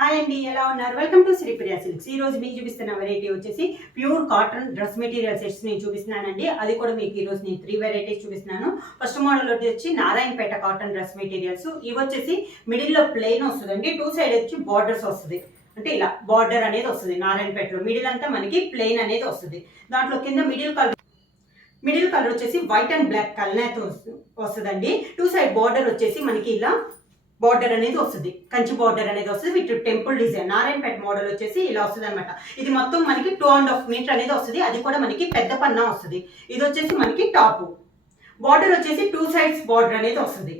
Hi అండి, ఎలా ఉన్నారు? Welcome to Sripriya silks. ఈ రోజు మీకు చూపిస్తున్న వెరైటీ వచ్చేసి pure cotton dress material sets నేను చూపిస్తున్నానండి. అది కూడా మీకు ఈ రోజు నేను 3 వెరైటీస్ చూపిస్తున్నాను. ఫస్ట్ మోడల్ వచ్చి నారాయణపేట కాటన్ డ్రెస్ మెటీరియల్స్. ఇవి వచ్చేసి మిడిల్ లో ప్లెయిన్ వస్తుందండి, 2 సైడ్ వచ్చి బార్డర్స్ వస్తుంది. అంటే ఇలా బార్డర్ అనేది వస్తుంది. నారాయణపేటలో మిడిల్ అంతా మనకి ప్లెయిన్ అనేది వస్తుంది. దాంట్లో కింద మిడిల్ కలర్ వచ్చేసి వైట్ అండ్ బ్లాక్ కలర్ వస్తుందండి. 2 సైడ్ బార్డర్ వచ్చేసి మనకి ఇలా బార్డర్ అనేది వస్తుంది, కంచి బార్డర్ అనేది వస్తుంది with temple design. Narayanpet model వచ్చేసి ఇలా వస్తుంది అనమాట. ఇది మొత్తం మనకి 2.5 మీటర్ అనేది వస్తుంది. అది కూడా మనకి పెద్ద పన్నా వస్తుంది. ఇది వచ్చేసి మనకి టాప్ బార్డర్ వచ్చేసి 2 సైడ్స్ బార్డర్ అనేది వస్తుంది.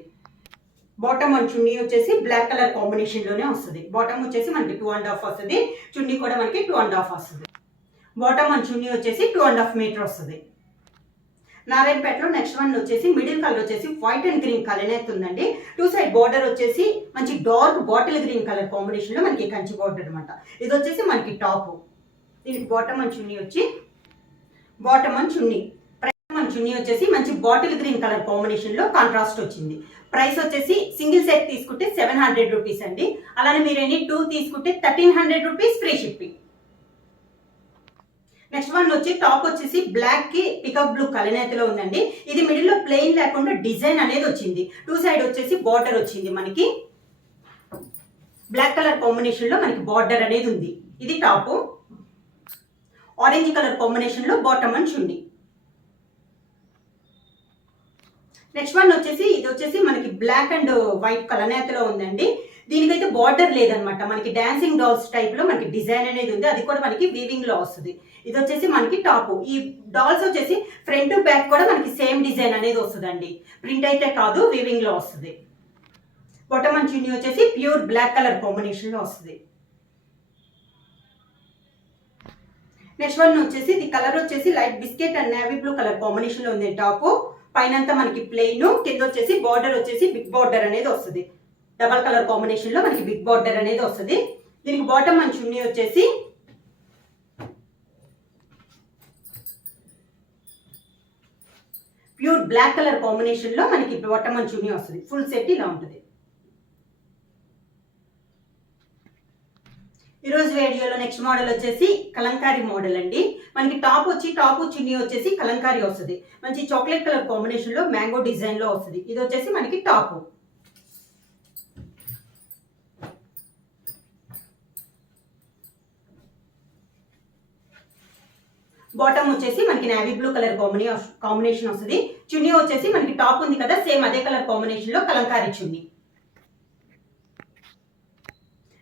బాటమ్ అండ్ చున్నీ వచ్చేసి బ్లాక్ కలర్ కాంబినేషన్ లోనే వస్తుంది. బాటమ్ వచ్చేసి మనకి 2.5 వస్తుంది, చున్నీ కూడా మనకి 2.5 వస్తుంది. బాటమ్ అండ్ చున్నీ వచ్చేసి 2.5 మీటర్ వస్తుంది. నారాయణపేటలో నెక్స్ట్ వన్ వచ్చేసి మిడిల్ కలర్ వచ్చేసి వైట్ అండ్ గ్రీన్ కలర్ అనేది ఉందండి. 2 సైడ్ బార్డర్ వచ్చేసి మంచి dark bottle green colour combination లో మనకి కంచి బార్డర్ అనమాట. ఇది వచ్చేసి మనకి టాప్. దీనికి బాటమ్ అండ్ చున్నీ వచ్చి బాటమ్ అండ్ చున్నీ వచ్చేసి మంచి బాటిల్ గ్రీన్ కలర్ కాంబినేషన్ లో కాంట్రాస్ట్ వచ్చింది. ప్రైస్ వచ్చేసి సింగిల్ సెట్ తీసుకుంటే 700 రూపీస్ అండి. అలానే మీరు ఎనీ 2 తీసుకుంటే 1300 rupees free shipping. Next one వచ్చి టాప్ వచ్చేసి బ్లాక్ కి పికప్ బ్లూ కలనేతలో ఉందండి. ఇది మిడిల్ లో ప్లెయిన్ లేకుండా డిజైన్ అనేది వచ్చింది. 2 సైడ్ వచ్చేసి బార్డర్ వచ్చింది. మనకి బ్లాక్ కలర్ కాంబినేషన్ లో మనకి బార్డర్ అనేది ఉంది. ఇది టాప్. ఆరెంజ్ కలర్ కాంబినేషన్ లో bottom and chunni. Next one వచ్చేసి ఇది వచ్చేసి మనకి బ్లాక్ అండ్ వైట్ కలనేతలో ఉందండి. దీనికైతే బార్డర్ లేదనమాట. మనకి డాన్సింగ్ డాల్స్ టైప్ లో మనకి డిజైన్ అనేది ఉంది. అది కూడా మనకి వీవింగ్ లో వస్తుంది. ఇది వచ్చేసి మనకి టాప్. ఈ డాల్స్ వచ్చేసి ఫ్రంట్ బ్యాక్ కూడా మనకి సేమ్ డిజైన్ అనేది వస్తుందండి. ప్రింట్ అయితే కాదు, వీవింగ్ లో వస్తుంది. బాటమ్ అండ్ చున్నీ వచ్చేసి ప్యూర్ బ్లాక్ కలర్ కాంబినేషన్ లో వస్తుంది. నెక్స్ట్ వన్ వచ్చేసి ఇది కలర్ వచ్చేసి light biscuit and navy blue colour combination లో ఉంది. టాప్ పైనంతా మనకి ప్లెయిన్, కింద వచ్చేసి బార్డర్ వచ్చేసి బిగ్ బార్డర్ అనేది వస్తుంది. డబల్ కలర్ కాంబినేషన్ లో మనకి బిగ్ బార్డర్ అనేది వస్తుంది. దీనికి బాటమ్ అండ్ చున్నీ వచ్చేసి ప్యూర్ బ్లాక్ కలర్ కాంబినేషన్ లో మనకి బాటమ్ అండ్ చున్నీ వస్తుంది. ఫుల్ సెట్ ఇలా ఉంటుంది. ఈరోజు వీడియోలో నెక్స్ట్ మోడల్ వచ్చేసి కలంకారీ మోడల్ అండి. మనకి టాప్ చున్నీ వచ్చేసి కలంకారీ వస్తుంది. మంచి చాక్లెట్ కలర్ కాంబినేషన్ లో మ్యాంగో డిజైన్ లో వస్తుంది. ఇది వచ్చేసి మనకి టాప్. బాటమ్ వచ్చేసి మనకి నేవీ బ్లూ కలర్ కాంబినేషన్ వస్తుంది. చున్నీ వచ్చేసి మనకి టాప్ ఉంది కదా, సేమ్ అదే కలర్ కాంబినేషన్ లో కలంకారీ చున్నీ.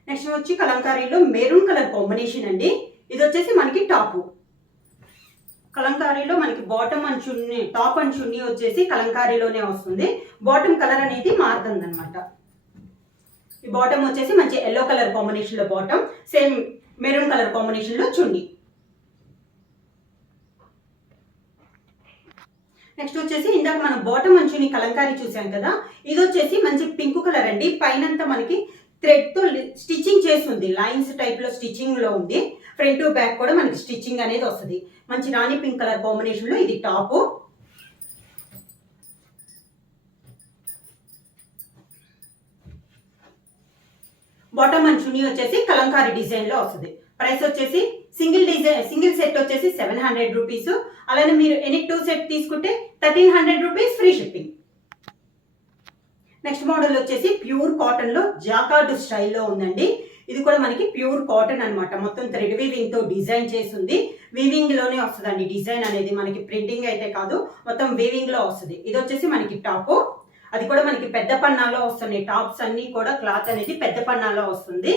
నెక్స్ట్ వచ్చి కలంకారీలో మెరూన్ కలర్ కాంబినేషన్ అండి. ఇది వచ్చేసి మనకి టాప్. కలంకారీలో మనకి bottom and chunni, top and chunni వచ్చేసి కలంకారీలోనే వస్తుంది. బాటమ్ కలర్ అనేది మారుతుంది అనమాట. ఈ బాటమ్ వచ్చేసి మంచి ఎల్లో కలర్ కాంబినేషన్ లో bottom, same maroon colour combination లో చున్నీ. నెక్స్ట్ వచ్చేసి ఇందాక మనం బాటమ్ అండ్ చున్నీ కలంకారీ చూసాం కదా, ఇది వచ్చేసి మంచి పింక్ కలర్ అండి. పైనంతా మనకి థ్రెడ్ తో స్టిచ్చింగ్ చేసి ఉంది. లైన్స్ టైప్ లో స్టిచ్చింగ్ లో ఉంది. ఫ్రంట్ టు బ్యాక్ కూడా మనకి స్టిచ్చింగ్ అనేది వస్తుంది. మంచి రాణి పింక్ కలర్ కాంబినేషన్ లో ఇది టాప్. బాటమ్ అండ్ చున్నీ వచ్చేసి కలంకారీ డిజైన్ లో వస్తుంది. ప్రైస్ వచ్చేసి సింగిల్ సెట్ వచ్చేసి 700 రూపీస్. అలానే మీరు ఎనీ 2 సెట్ తీసుకుంటే 1300 rupees free shipping. Next model వచ్చేసి ప్యూర్ కాటన్ లో జాకార్డ్ స్టైల్లో ఉందండి. ఇది కూడా మనకి ప్యూర్ కాటన్ అనమాట. మొత్తం థ్రెడ్ వీవింగ్ తో డిజైన్ చేసింది. వీవింగ్ లోనే వస్తుందండి డిజైన్ అనేది. మనకి ప్రింటింగ్ అయితే కాదు, మొత్తం వీవింగ్ లో వస్తుంది. ఇది వచ్చేసి మనకి టాప్. అది కూడా మనకి పెద్ద పన్నాలో వస్తున్నాయి. టాప్స్ అన్ని కూడా క్లాత్ అనేది పెద్ద పన్నాలో వస్తుంది.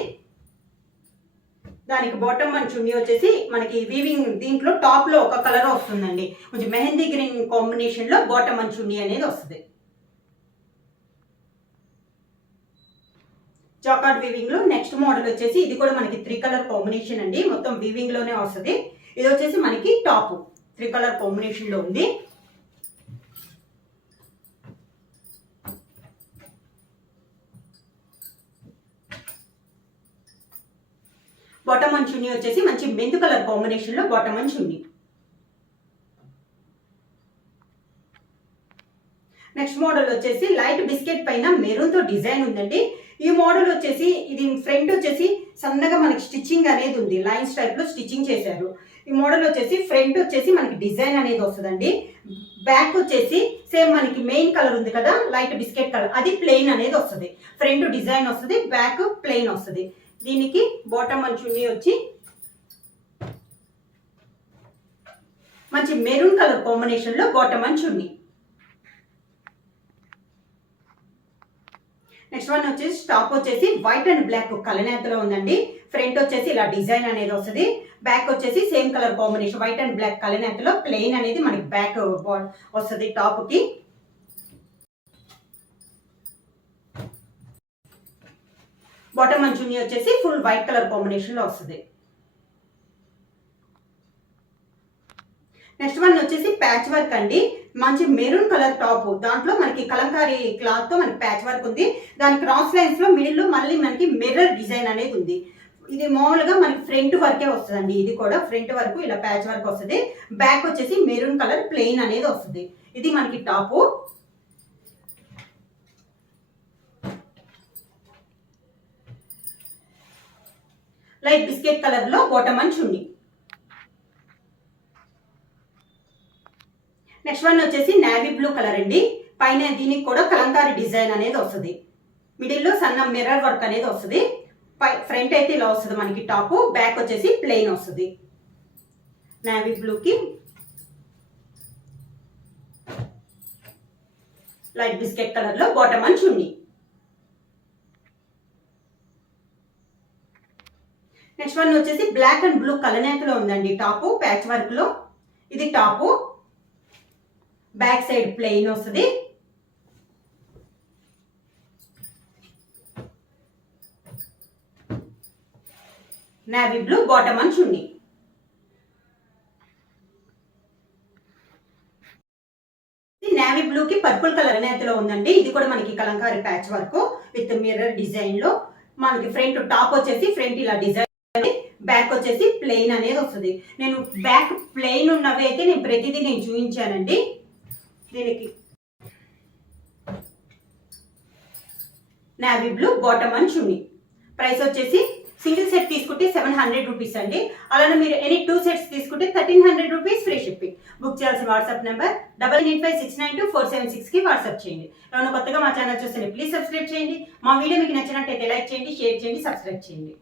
దానికి బాటమ్ అండ్ చున్నీ వచ్చేసి మనకి వీవింగ్, దీంట్లో టాప్ లో ఒక కలర్ వస్తుందండి. కొంచెం మెహందీ గ్రీన్ కాంబినేషన్ లో బాటమ్ అండ్ చున్నీ అనేది వస్తుంది. జాకార్డ్ వీవింగ్ లో నెక్స్ట్ మోడల్ వచ్చేసి ఇది కూడా మనకి 3 కలర్ కాంబినేషన్ అండి. మొత్తం వీవింగ్ లోనే వస్తుంది. ఇది వచ్చేసి మనకి టాప్ 3 కలర్ కాంబినేషన్ లో ఉంది. బాటమ్ అండ్ చున్నీ వచ్చేసి మంచి మెంతు కలర్ కాంబినేషన్ లో bottom and chunni. Next model వచ్చేసి లైట్ బిస్కెట్ పైన మెరూన్ తో డిజైన్ ఉందండి. ఈ మోడల్ వచ్చేసి ఇది ఫ్రంట్ వచ్చేసి సన్నగా మనకి స్టిచ్చింగ్ అనేది ఉంది, లైన్స్ టైప్ లో స్టిచ్చింగ్ చేశారు. ఈ మోడల్ వచ్చేసి ఫ్రంట్ వచ్చేసి మనకి డిజైన్ అనేది వస్తుందండి. బ్యాక్ వచ్చేసి సేమ్ మనకి మెయిన్ కలర్ ఉంది కదా లైట్ బిస్కెట్ కలర్, అది ప్లెయిన్ అనేది వస్తుంది. ఫ్రంట్ డిజైన్ వస్తుంది, బ్యాక్ ప్లెయిన్ వస్తుంది. దీనికి బాటమ్ అండ్ చున్నీ వచ్చి మంచి మెరూన్ కలర్ కాంబినేషన్ లో bottom and chunni. Next one వచ్చేసి టాప్ వచ్చేసి వైట్ అండ్ బ్లాక్ కలనేతలో ఉందండి. ఫ్రంట్ వచ్చేసి ఇలా డిజైన్ అనేది వస్తుంది, బ్యాక్ వచ్చేసి same colour combination white and black కలనేతలో ప్లెయిన్ అనేది మనకి బ్యాక్ వస్తుంది. టాప్ కి బాటమ్ అండ్ చున్నీ వచ్చేసి ఫుల్ వైట్ కలర్ కాంబినేషన్ లో వస్తుంది. నెక్స్ట్ వన్ వచ్చేసి ప్యాచ్ వర్క్ అండి. మంచి మెరూన్ కలర్ టాప్, దాంట్లో మనకి కలంకారీ క్లాత్ తో మనకి ప్యాచ్ వర్క్ ఉంది. దాని క్రాస్ లైన్స్ లో మిడిల్ లో మళ్ళీ మనకి మిర్రర్ డిజైన్ అనేది ఉంది. ఇది మామూలుగా మనకి ఫ్రంట్ వర్కే వస్తుందండి. ఇది కూడా ఫ్రంట్ వరకు ఇలా ప్యాచ్ వర్క్ వస్తుంది. బ్యాక్ వచ్చేసి మెరూన్ కలర్ ప్లెయిన్ అనేది వస్తుంది. ఇది మనకి టాప్. లైట్ బిస్కెట్ కలర్ లో bottom and chunni. Next one వచ్చేసి నేవీ బ్లూ కలర్ అండి. పైన దీనికి కూడా కలంకారీ డిజైన్ అనేది వస్తుంది. మిడిల్ లో సన్న మిర్రర్ వర్క్ అనేది వస్తుంది. ఫ్రంట్ అయితే ఇలా వస్తుంది మనకి టాప్, బ్యాక్ వచ్చేసి ప్లెయిన్ వస్తుంది. నేవీ బ్లూకి లైట్ బిస్కెట్ కలర్ లో bottom and chunni. Next one వచ్చేసి బ్లాక్ అండ్ బ్లూ కలనేతలో ఉందండి. టాప్ ప్యాచ్ వర్క్ లో, ఇది టాప్. బ్యాక్ సైడ్ ప్లెయిన్ వస్తుంది. Navy blue bottom and chunni. Navy blue కి పర్పుల్ కలర్ నేతలో ఉందండి. ఇది కూడా మనకి Kalamkari patch work with mirror design లో. మనకి ఫ్రంట్ టాప్ వచ్చేసి ఫ్రంట్ ఇలా డిజైన్, బ్యాక్ వచ్చేసి ప్లెయిన్ అనేది వస్తుంది. నేను బ్యాక్ ప్లెయిన్ ఉన్నవి అయితే నేను ప్రతిదీ నేను చూపించానండి. దీనికి navy blue bottom and chunni. Price వచ్చేసి సింగిల్ సెట్ తీసుకుంటే 700 రూపీస్ అండి. అలానే మీరు ఎనీ 2 సెట్స్ తీసుకుంటే 1300 రూపీస్ ఫ్రీ షిప్పింగ్. బుక్ చేయాల్సిన వాట్సాప్ నెంబర్ 8856924776 కి వాట్సాప్ చేయండి. ఎవరైనా కొత్తగా మా ఛానల్ చూస్తే ప్లీజ్ సబ్స్క్రైబ్ చేయండి. మా వీడియో మీకు నచ్చినట్టయితే లైక్ చేయండి, షేర్ చేయండి, సబ్స్క్రైబ్ చేయండి.